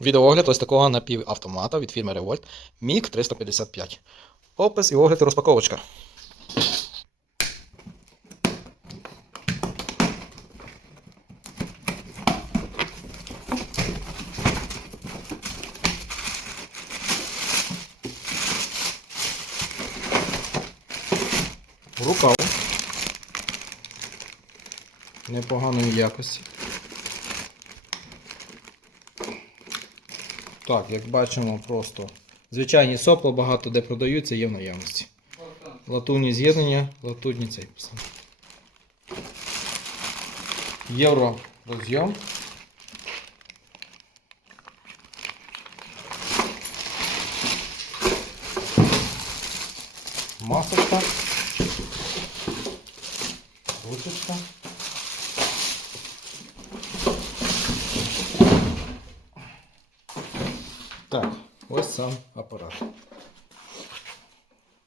Відеоогляд ось такого напівавтомата від фірми Revolt MiG 355. Опис і огляд і розпаковочка. Рукав. Непоганої якості. Так, як бачимо, просто звичайні сопла багато де продаються, є в наявності. Латунні з'єднання, латунні цей писав. Євро розйом. Масочка. Ручечка. Так, ось сам апарат.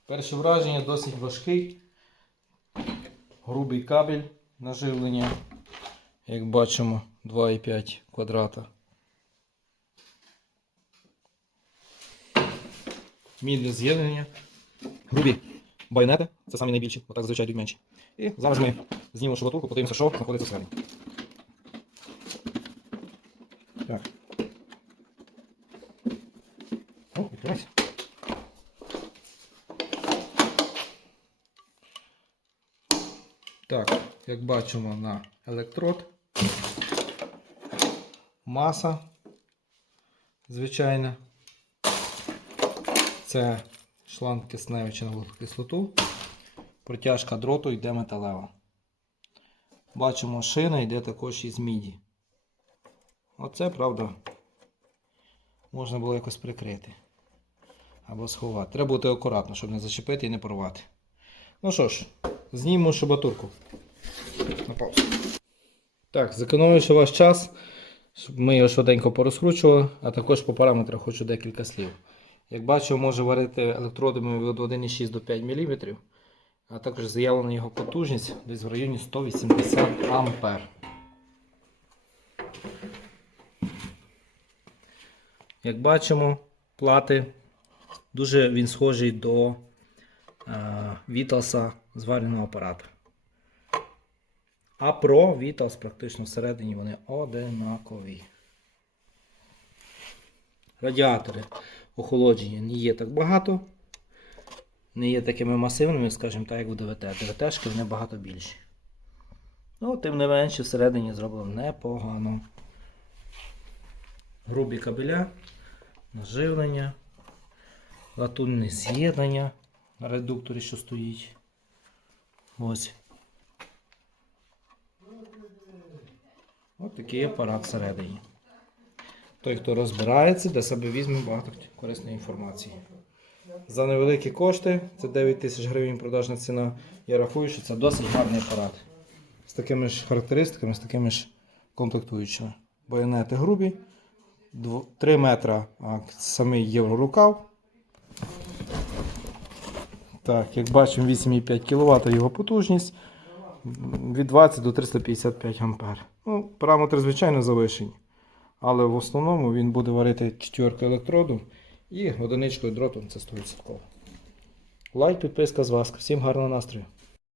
Перше враження досить важкий. Грубий кабель на живлення. Як бачимо, 2,5 квадрата. Мій для з'єднання. Грубі байонети. Це самі найбільші, отак зазвичай йдуть менші. І зараз ми знімемо шуротурку, подивимося, що знаходиться всередині. Так. О. Так, як бачимо на електрод. Маса звичайна. Це шланг кисневича на кислоту. Протяжка дроту йде металева. Бачимо, шина йде також із міді. Оце, правда, можна було якось прикрити. Або сховати. Треба бути акуратно, щоб не зачепити і не порвати. Ну що ж, знімемо шабатурку. На паузу. Так, зекономивши ваш час, щоб ми його швиденько порозкручували, а також по параметрах хочу декілька слів. Як бачимо, може варити електродами від 1,6 до 5 мм, а також заявлена його потужність десь в районі 180 А. Як бачимо, плати дуже він схожий до е, Віталса звареного апарату. А про Віталс практично всередині вони одинакові. Радіатори охолодження не є так багато, не є такими масивними, скажімо так, як у ДВТ. ДВТшки вони багато більші. Ну, тим не менше, всередині зроблено непогано. Грубі кабеля, наживлення, латунне з'єднання на редукторі, що стоїть. Ось. Ось такий апарат всередині. Той, хто розбирається, для себе візьме багато корисної інформації. За невеликі кошти, це 9 тисяч гривень продажна ціна. Я рахую, що це досить гарний апарат. З такими ж характеристиками, з такими ж комплектуючими. Байонети грубі, 3 метра самий єврорукав. Так, як бачимо, 8,5 кВт його потужність. Від 20 до 355 А. Ну, параметри, звичайно, завишені. Але в основному він буде варити четверту електроду і одиничкою дротом це 100%. Лайк, підписка з вас. Всім гарного настрою!